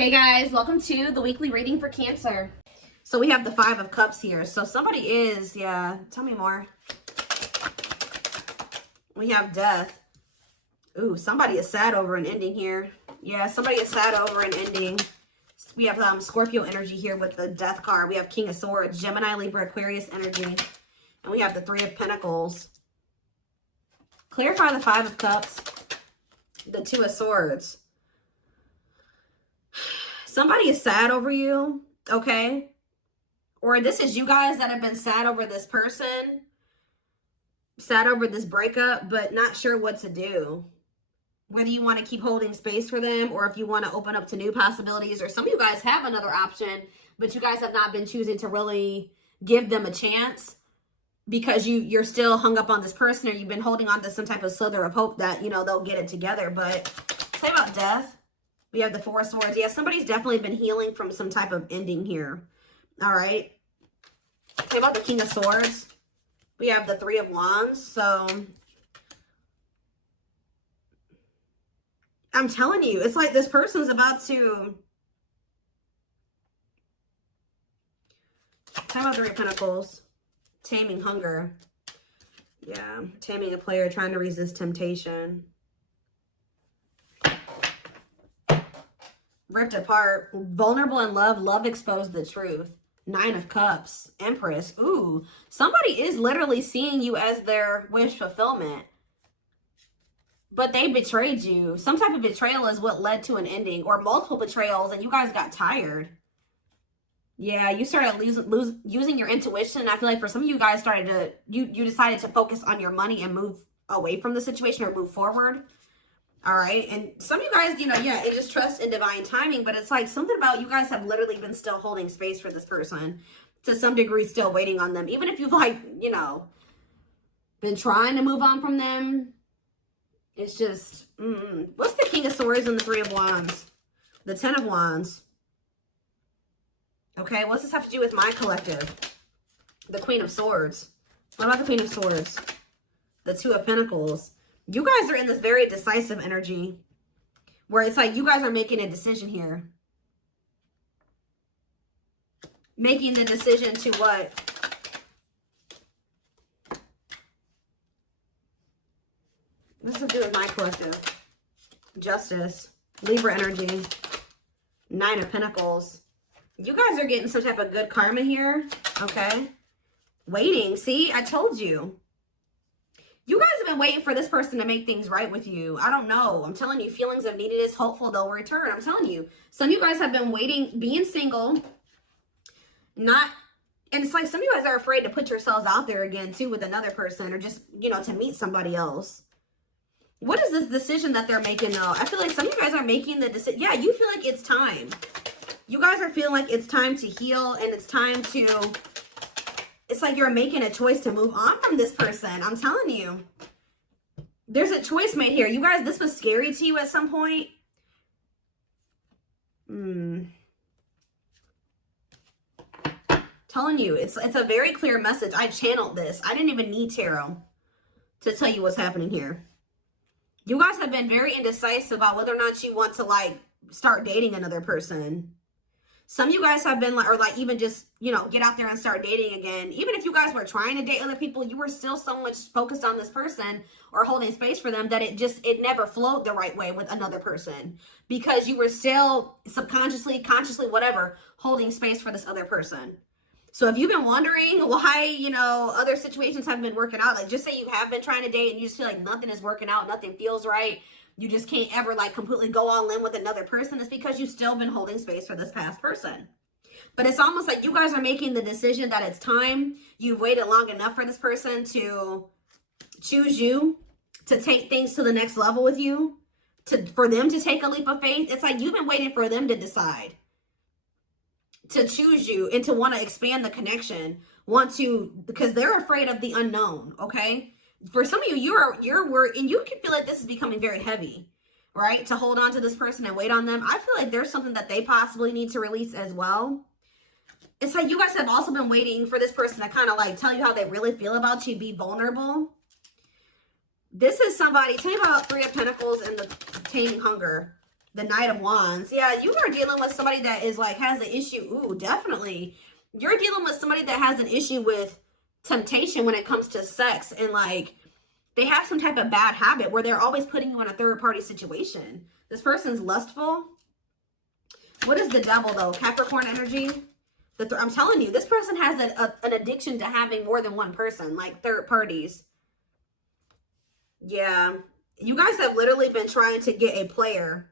Hey guys, welcome to the weekly reading for Cancer. So we have the 5 of Cups here. So somebody is, tell me more. We have Death. Ooh, somebody is sad over an ending here. Yeah, somebody is sad over an ending. We have Scorpio energy here with the Death card. We have King of Swords, Gemini, Libra, Aquarius energy. And we have the 3 of Pentacles. Clarify the 5 of Cups, the 2 of Swords. Somebody is sad over you, okay? Or this is you guys that have been sad over this person, sad over this breakup, but not sure what to do. Whether you want to keep holding space for them or if you want to open up to new possibilities, or some of you guys have another option, but you guys have not been choosing to really give them a chance because you're still hung up on this person, or you've been holding on to some type of slither of hope that, you know, they'll get it together. But say about Death. We have the 4 of Swords. Yeah, somebody's definitely been healing from some type of ending here. All right. Say about the King of Swords. We have the 3 of Wands. So I'm telling you, it's like this person's about to... Say about 3 of Pentacles. Taming hunger. Yeah, taming a player, trying to resist temptation. Ripped apart, vulnerable in love, love exposed the truth. 9 of Cups, Empress. Ooh, somebody is literally seeing you as their wish fulfillment. But they betrayed you. Some type of betrayal is what led to an ending, or multiple betrayals, and you guys got tired. Yeah, you started using your intuition. I feel like for some of you guys started to, you decided to focus on your money and move away from the situation, or move forward. All right. And some of you guys, you know, yeah, it just trust in divine timing, but it's like something about you guys have literally been still holding space for this person to some degree, still waiting on them. Even if you've, like, you know, been trying to move on from them. It's just, what's the King of Swords and the 3 of Wands? The 10 of Wands. Okay. What's this have to do with my collective? The Queen of Swords. What about the Queen of Swords? The 2 of Pentacles. You guys are in this very decisive energy where it's like you guys are making a decision here. Making the decision to what? This is to do with my collective. Justice. Libra energy. 9 of Pentacles. You guys are getting some type of good karma here. Okay. Waiting. See, I told you. You guys have been waiting for this person to make things right with you. I don't know. I'm telling you, feelings of neededness, hopeful they'll return. I'm telling you. Some of you guys have been waiting, being single. And it's like some of you guys are afraid to put yourselves out there again, too, with another person, or just, you know, to meet somebody else. What is this decision that they're making, though? I feel like some of you guys are making the decision. Yeah, you feel like it's time. You guys are feeling like it's time to heal, and it's time to... It's like you're making a choice to move on from this person. I'm telling you. There's a choice made here. You guys, this was scary to you at some point. Telling you, it's a very clear message. I channeled this. I didn't even need tarot to tell you what's happening here. You guys have been very indecisive about whether or not you want to, like, start dating another person. Some of you guys have been like, or like even just, you know, get out there and start dating again. Even if you guys were trying to date other people, you were still so much focused on this person or holding space for them that it never flowed the right way with another person, because you were still subconsciously, consciously, whatever, holding space for this other person. So if you've been wondering why, you know, other situations haven't been working out, like just say you have been trying to date and you just feel like nothing is working out, nothing feels right. You just can't ever like completely go all in with another person. It's because you've still been holding space for this past person. But it's almost like you guys are making the decision that it's time. You've waited long enough for this person to choose you, to take things to the next level with you, for them to take a leap of faith. It's like you've been waiting for them to decide to choose you and to want to expand the connection, because they're afraid of the unknown, okay? For some of you, you're worried, and you can feel like this is becoming very heavy, right? To hold on to this person and wait on them. I feel like there's something that they possibly need to release as well. It's like you guys have also been waiting for this person to kind of like tell you how they really feel about you, be vulnerable. This is somebody, tell me about 3 of Pentacles and the taming hunger. The Knight of Wands. Yeah, you are dealing with somebody that is like, has an issue. Ooh, definitely. You're dealing with somebody that has an issue with temptation when it comes to sex. And like, they have some type of bad habit where they're always putting you in a third party situation. This person's lustful. What is the Devil though? Capricorn energy. I'm telling you, this person has an addiction to having more than one person, like third parties. Yeah. You guys have literally been trying to get a player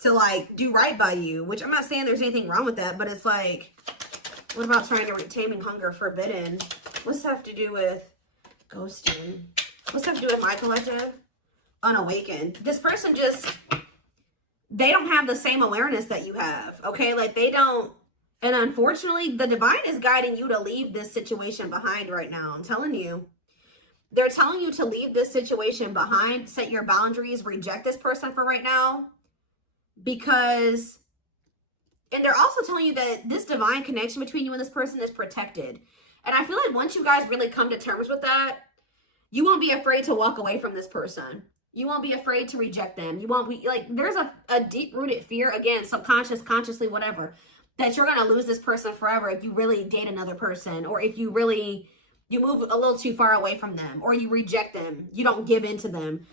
to like do right by you, which I'm not saying there's anything wrong with that, but it's like, what about trying to taming hunger, forbidden? What's that have to do with ghosting? What's that have to do with my collective? Unawakened. This person just, they don't have the same awareness that you have, okay? Like they don't, and unfortunately, the divine is guiding you to leave this situation behind right now. I'm telling you. They're telling you to leave this situation behind, set your boundaries, reject this person for right now. Because, and they're also telling you that this divine connection between you and this person is protected. And I feel like once you guys really come to terms with that, you won't be afraid to walk away from this person. You won't be afraid to reject them. You won't be, like, there's a deep-rooted fear, again, subconscious, consciously, whatever, that you're going to lose this person forever if you really date another person, or if you really, you move a little too far away from them, or you reject them, you don't give in to them.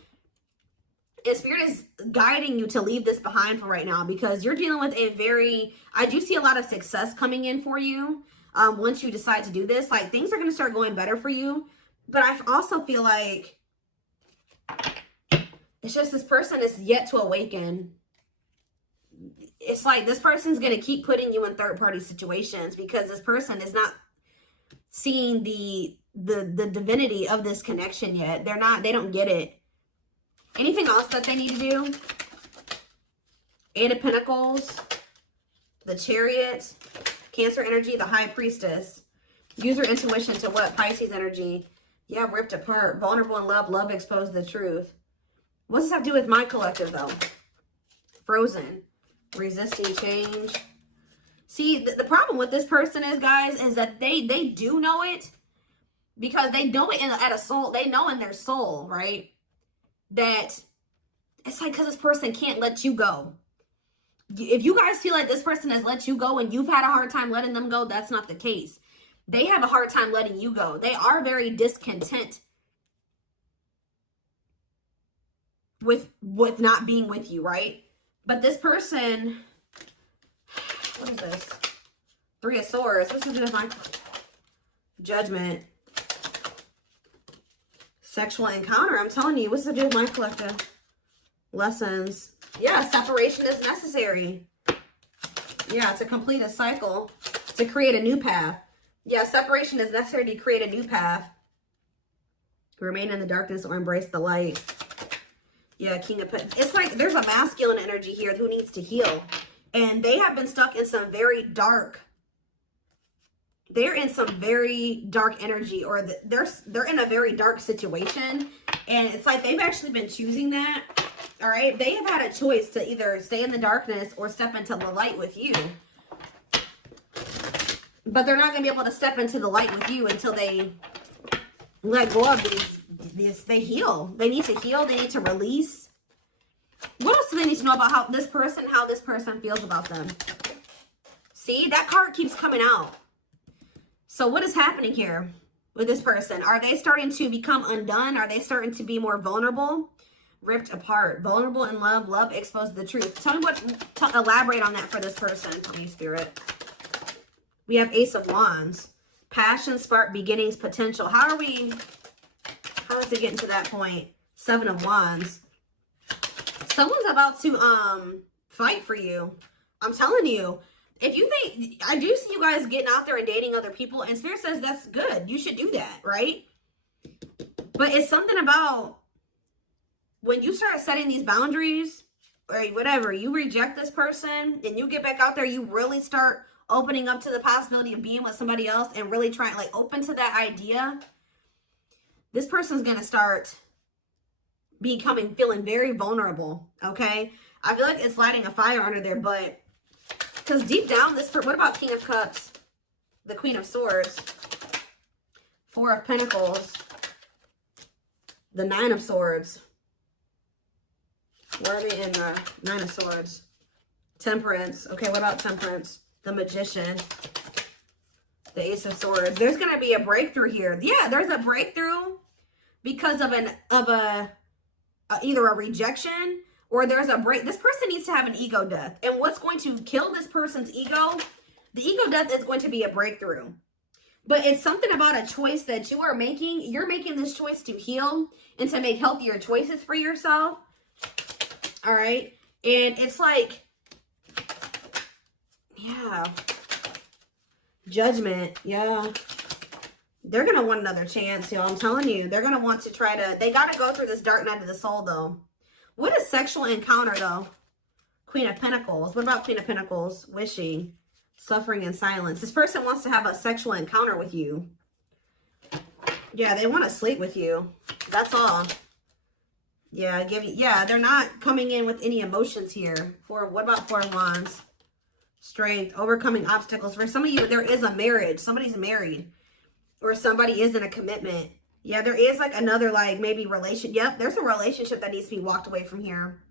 And Spirit is guiding you to leave this behind for right now, because you're dealing with a very, I do see a lot of success coming in for you once you decide to do this. Like, things are going to start going better for you. But I also feel like it's just this person is yet to awaken. It's like this person's going to keep putting you in third-party situations because this person is not seeing the divinity of this connection yet. They don't get it. Anything else that they need to do? Eight of Pentacles, the Chariot, Cancer energy, the High Priestess. Use your intuition to what? Pisces energy. Yeah, ripped apart. Vulnerable in love. Love exposed the truth. What does that have to do with my collective, though? Frozen. Resisting change. See, the problem with this person is, guys, is that they do know it, because they know it at a soul. They know in their soul, right? That it's like, because this person can't let you go. If you guys feel like this person has let you go and you've had a hard time letting them go, that's not the case. They have a hard time letting you go. They are very discontent with not being with you, right? But this person, what is this? Three of Swords. What's to do with my Judgment? Sexual encounter. I'm telling you, what's to do with my collective? Lessons. Yeah, separation is necessary. Yeah, to complete a cycle, to create a new path. Yeah, separation is necessary to create a new path. Remain in the darkness or embrace the light. Yeah, King of Pentacles. It's like there's a masculine energy here who needs to heal. And they have been stuck in some very dark, they're in some very dark energy, or they're in a very dark situation. And it's like they've actually been choosing that. All right. They have had a choice to either stay in the darkness or step into the light with you. But they're not going to be able to step into the light with you until they let go of these. They heal. They need to heal. They need to release. What else do they need to know about how this person feels about them? See, that card keeps coming out. So what is happening here with this person? Are they starting to become undone? Are they starting to be more vulnerable? Ripped apart. Vulnerable in love. Love exposed the truth. Tell me elaborate on that for this person, please, Spirit. We have Ace of Wands. Passion, spark, beginnings, potential. How is it getting to that point? Seven of Wands. Someone's about to fight for you. I'm telling you. If you think, I do see you guys getting out there and dating other people, and Spirit says that's good. You should do that, right? But it's something about when you start setting these boundaries, or whatever, you reject this person, and you get back out there, you really start opening up to the possibility of being with somebody else and really trying, like, open to that idea. This person's going to start feeling very vulnerable, okay? I feel like it's lighting a fire under there, but because deep down, what about King of Cups? The Queen of Swords. Four of Pentacles. The Nine of Swords. Where are they in the Nine of Swords? Temperance. Okay, what about Temperance? The Magician. The Ace of Swords. There's going to be a breakthrough here. Yeah, there's a breakthrough because of either a rejection or there's a break. This person needs to have an ego death. And what's going to kill this person's ego? The ego death is going to be a breakthrough. But it's something about a choice that you are making. You're making this choice to heal and to make healthier choices for yourself. All right. And it's like, yeah. Judgment. Yeah. They're going to want another chance, y'all. I'm telling you. They're going to want to try to, they got to go through this dark night of the soul, though. What is sexual encounter, though? Queen of Pentacles. What about Queen of Pentacles? Wishing. Suffering in silence. This person wants to have a sexual encounter with you. Yeah, they want to sleep with you. That's all. Yeah, they're not coming in with any emotions here. What about Four of Wands? Strength, overcoming obstacles. For some of you, there is a marriage. Somebody's married. Or somebody is in a commitment. Yeah, there is like another like maybe relation. Yep, there's a relationship that needs to be walked away from here.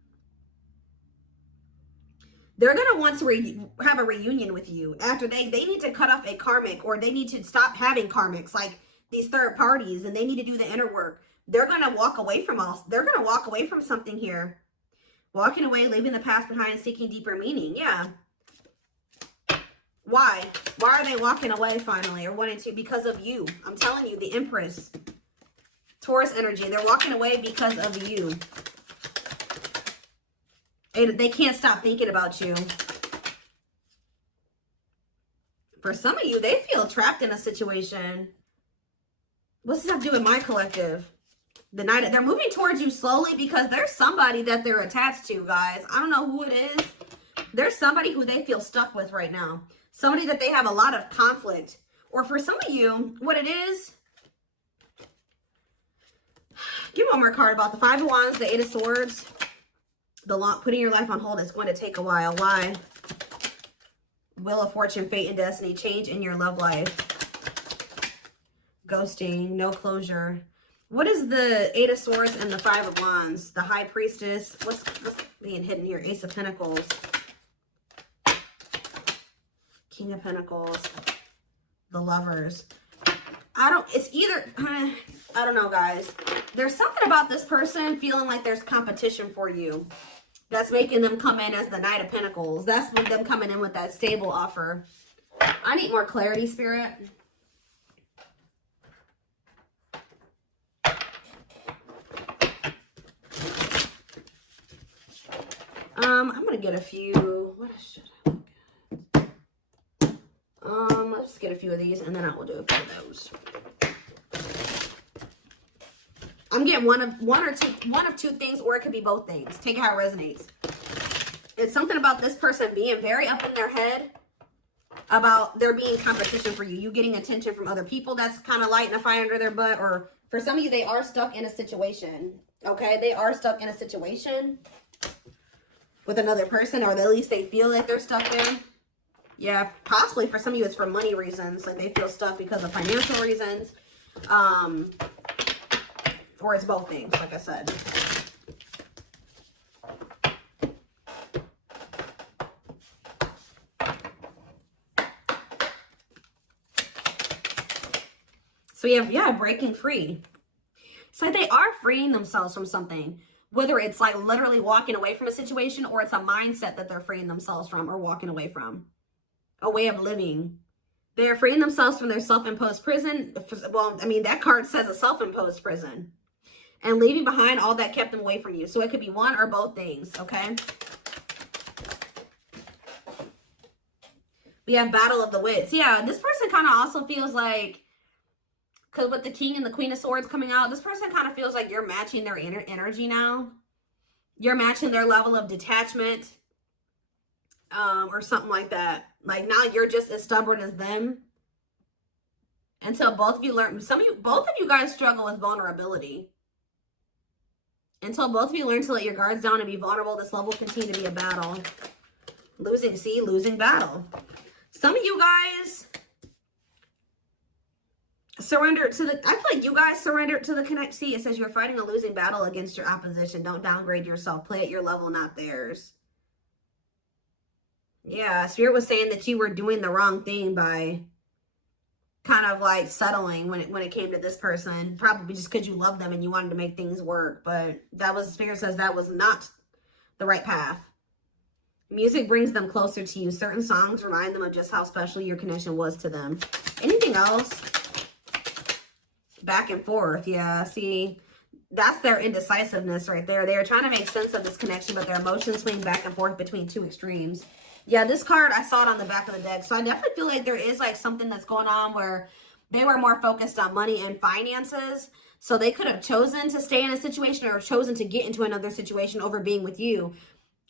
They're going to want to have a reunion with you after they need to cut off a karmic, or they need to stop having karmics like these third parties, and they need to do the inner work. They're going to walk away from they're going to walk away from something here. Walking away, leaving the past behind, seeking deeper meaning. Yeah. Why? Why are they walking away finally or wanting to? Because of you. I'm telling you, the Empress. Taurus energy. They're walking away because of you. They can't stop thinking about you. For some of you, they feel trapped in a situation. What's this have to do with my collective? They're moving towards you slowly because there's somebody that they're attached to, guys. I don't know who it is. There's somebody who they feel stuck with right now. Somebody that they have a lot of conflict. Or for some of you, what it is. Give me one more card about the Five of Wands, the Eight of Swords. Putting your life on hold is going to take a while. Why? Wheel of Fortune, fate, and destiny. Change in your love life. Ghosting. No closure. What is the Eight of Swords and the Five of Wands? The High Priestess. What's being hidden here? Ace of Pentacles. King of Pentacles. The Lovers. It's either, I don't know, guys. There's something about this person feeling like there's competition for you. That's making them come in as the Knight of Pentacles. That's them coming in with that stable offer. I need more clarity, Spirit. I'm going to get a few. What should I look at? Let's get a few of these and then I will do a few of those. I'm getting one of two things, or it could be both things. Take it how it resonates. It's something about this person being very up in their head about there being competition for you. You getting attention from other people that's kind of lighting a fire under their butt. Or for some of you, they are stuck in a situation. Okay? They are stuck in a situation with another person, or at least they feel like they're stuck there. Yeah, possibly for some of you, it's for money reasons. Like they feel stuck because of financial reasons. Or it's both things, like I said. So we have, yeah, breaking free. So they are freeing themselves from something. Whether it's like literally walking away from a situation, or it's a mindset that they're freeing themselves from or walking away from. A way of living. They're freeing themselves from their self-imposed prison. Well, I mean, that card says a self-imposed prison. And leaving behind all that kept them away from you. So it could be one or both things, okay? We have Battle of the Wits. Yeah, this person kind of also feels like, because with the King and the Queen of Swords coming out, this person kind of feels like you're matching their energy now. You're matching their level of detachment. Or something like that. Like now you're just as stubborn as them. Until both of you learn, both of you guys struggle with vulnerability. Until both of you learn to let your guards down and be vulnerable, this love will continue to be a battle. Losing battle. Some of you guys Surrender to the, I feel like you guys surrendered to the connect. See, it says you're fighting a losing battle against your opposition. Don't downgrade yourself. Play at your level, not theirs. Yeah, Spirit was saying that you were doing the wrong thing by kind of like settling when it came to this person. Probably just because you love them and you wanted to make things work. But that was, Spirit says that was not the right path. Music brings them closer to you. Certain songs remind them of just how special your connection was to them. Anything else? Back and forth. Yeah, see, that's their indecisiveness right there. They're trying to make sense of this connection, but their emotions swing back and forth between two extremes. Yeah, this card, I saw it on the back of the deck. So I definitely feel like there is like something that's going on where they were more focused on money and finances. So they could have chosen to stay in a situation or chosen to get into another situation over being with you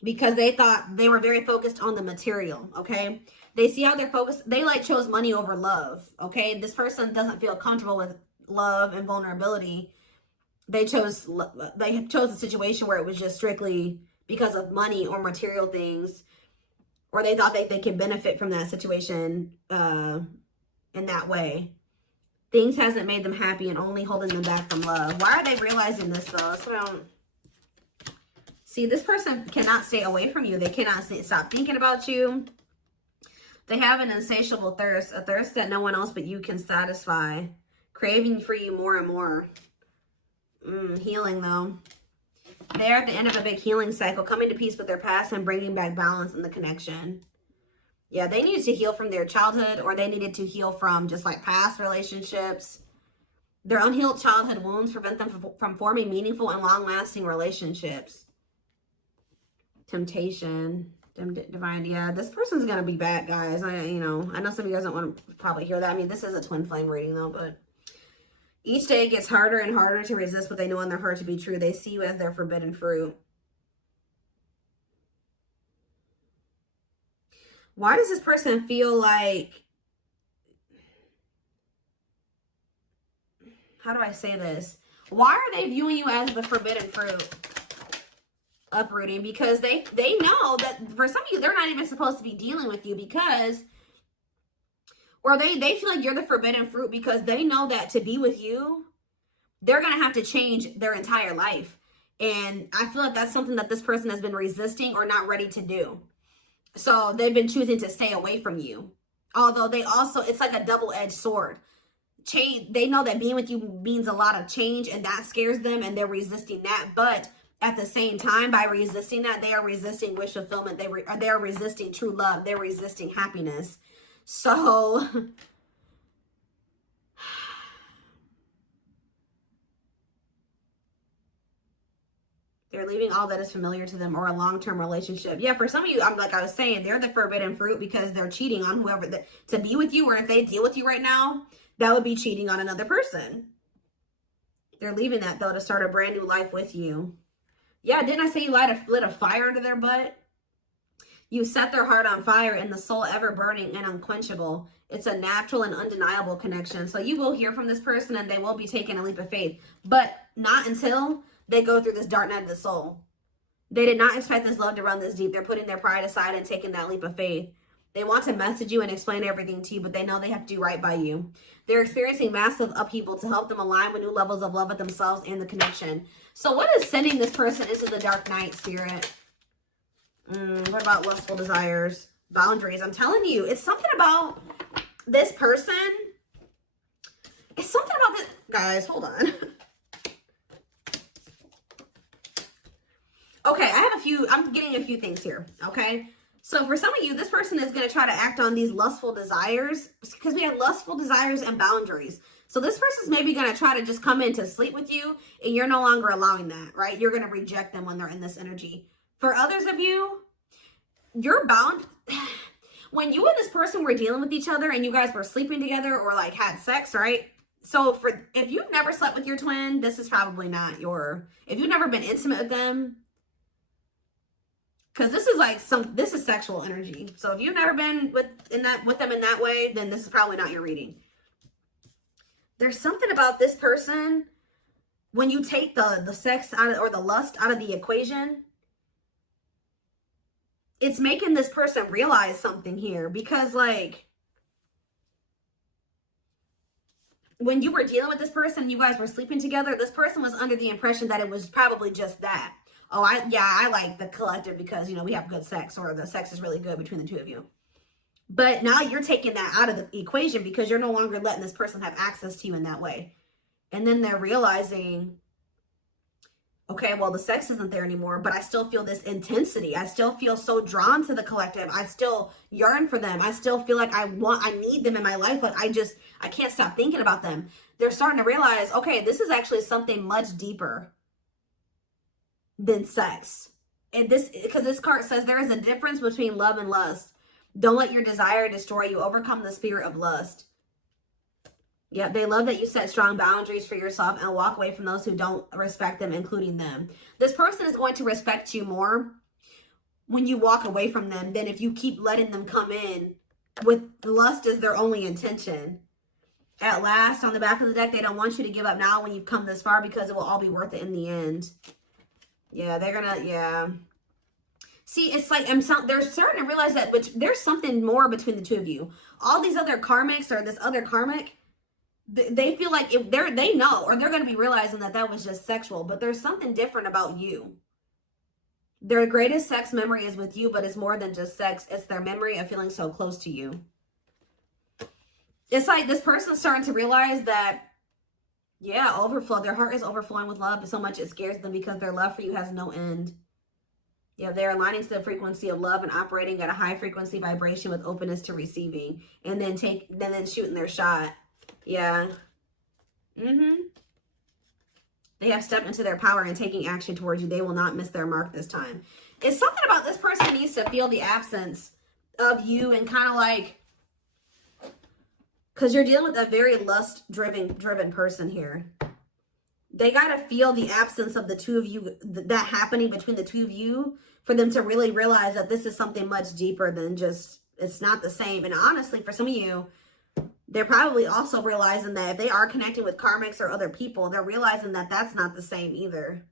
because they thought they were very focused on the material, okay? They see how they're focused. They like chose money over love, okay? This person doesn't feel comfortable with love and vulnerability. They chose a situation where it was just strictly because of money or material things, or they thought they could benefit from that situation in that way. Things hasn't made them happy and only holding them back from love. Why are they realizing this though? So I don't see. This person cannot stay away from you. They cannot stop thinking about you. They have an insatiable thirst, a thirst that no one else but you can satisfy. Craving for you more and more. Healing though. They're at the end of a big healing cycle, coming to peace with their past and bringing back balance in the connection. Yeah, they needed to heal from their childhood, or they needed to heal from just like past relationships. Their unhealed childhood wounds prevent them from forming meaningful and long-lasting relationships. Temptation. Divine. Yeah, this person's gonna be back, guys. I know some of you guys don't want to probably hear that. I mean, this is a twin flame reading though, but each day it gets harder and harder to resist what they know in their heart to be true. They see you as their forbidden fruit. Why does this person feel like, how do I say this? Why are they viewing you as the forbidden fruit? Uprooting, because they know that for some of you, they're not even supposed to be dealing with you because, or they feel like you're the forbidden fruit because they know that to be with you, they're going to have to change their entire life. And I feel like that's something that this person has been resisting or not ready to do. So they've been choosing to stay away from you. Although they also, it's like a double-edged sword. Change. They know that being with you means a lot of change and that scares them and they're resisting that. But at the same time, by resisting that, they are resisting wish fulfillment. They are resisting true love. They're resisting happiness. So they're leaving all that is familiar to them or a long-term relationship. Yeah, for some of you, like I was saying, they're the forbidden fruit because they're cheating on whoever to be with you, or if they deal with you right now, that would be cheating on another person. They're leaving that though to start a brand new life with you. Yeah, didn't I say you lit a fire under their butt? You set their heart on fire and the soul ever burning and unquenchable. It's a natural and undeniable connection. So you will hear from this person and they will be taking a leap of faith, but not until they go through this dark night of the soul. They did not expect this love to run this deep. They're putting their pride aside and taking that leap of faith. They want to message you and explain everything to you, but they know they have to do right by you. They're experiencing massive upheaval to help them align with new levels of love with themselves and the connection. So what is sending this person into the dark night, Spirit? What about lustful desires? Boundaries. I'm telling you, it's something about this person. It's something about this. Guys, hold on. Okay, I'm getting a few things here, okay? So for some of you, this person is going to try to act on these lustful desires because we have lustful desires and boundaries. So this person's maybe going to try to just come in to sleep with you and you're no longer allowing that, right? You're going to reject them when they're in this energy. For others of you, you're bound. When you and this person were dealing with each other and you guys were sleeping together or like had sex, right? So if you've never slept with your twin, this is probably not if you've never been intimate with them, because this is like this is sexual energy. So if you've never been with them in that way, then this is probably not your reading. There's something about this person when you take the sex out of, or the lust out of the equation. It's making this person realize something here because like when you were dealing with this person, you guys were sleeping together, this person was under the impression that it was probably just that. Oh, I like the collective because, you know, we have good sex, or the sex is really good between the two of you. But now you're taking that out of the equation because you're no longer letting this person have access to you in that way. And then they're realizing, okay, well, the sex isn't there anymore, but I still feel this intensity. I still feel so drawn to the collective. I still yearn for them. I still feel like I need them in my life. Like I can't stop thinking about them. They're starting to realize, okay, this is actually something much deeper than sex. And because this card says there is a difference between love and lust. Don't let your desire destroy you. Overcome the spirit of lust. Yeah, they love that you set strong boundaries for yourself and walk away from those who don't respect them, including them. This person is going to respect you more when you walk away from them than if you keep letting them come in with lust as their only intention. At last, on the back of the deck, they don't want you to give up now when you've come this far because it will all be worth it in the end. Yeah, they're gonna, yeah. See, it's like they're starting to realize that there's something more between the two of you. All these other karmics or this other karmic, they feel like if they know, or they're going to be realizing that that was just sexual, but there's something different about you. Their greatest sex memory is with you, but it's more than just sex. It's their memory of feeling so close to you. It's like this person's starting to realize that, yeah, overflow. Their heart is overflowing with love so much it scares them because their love for you has no end. Yeah, they're aligning to the frequency of love and operating at a high frequency vibration with openness to receiving, and then shooting their shot. Yeah. They have stepped into their power and taking action towards you. They will not miss their mark this time. It's something about this person needs to feel the absence of you and kind of like, because you're dealing with a very lust-driven person here. They got to feel the absence of the two of you, that happening between the two of you, for them to really realize that this is something much deeper than just, it's not the same. And honestly, for some of you, they're probably also realizing that if they are connecting with karmics or other people, they're realizing that that's not the same either.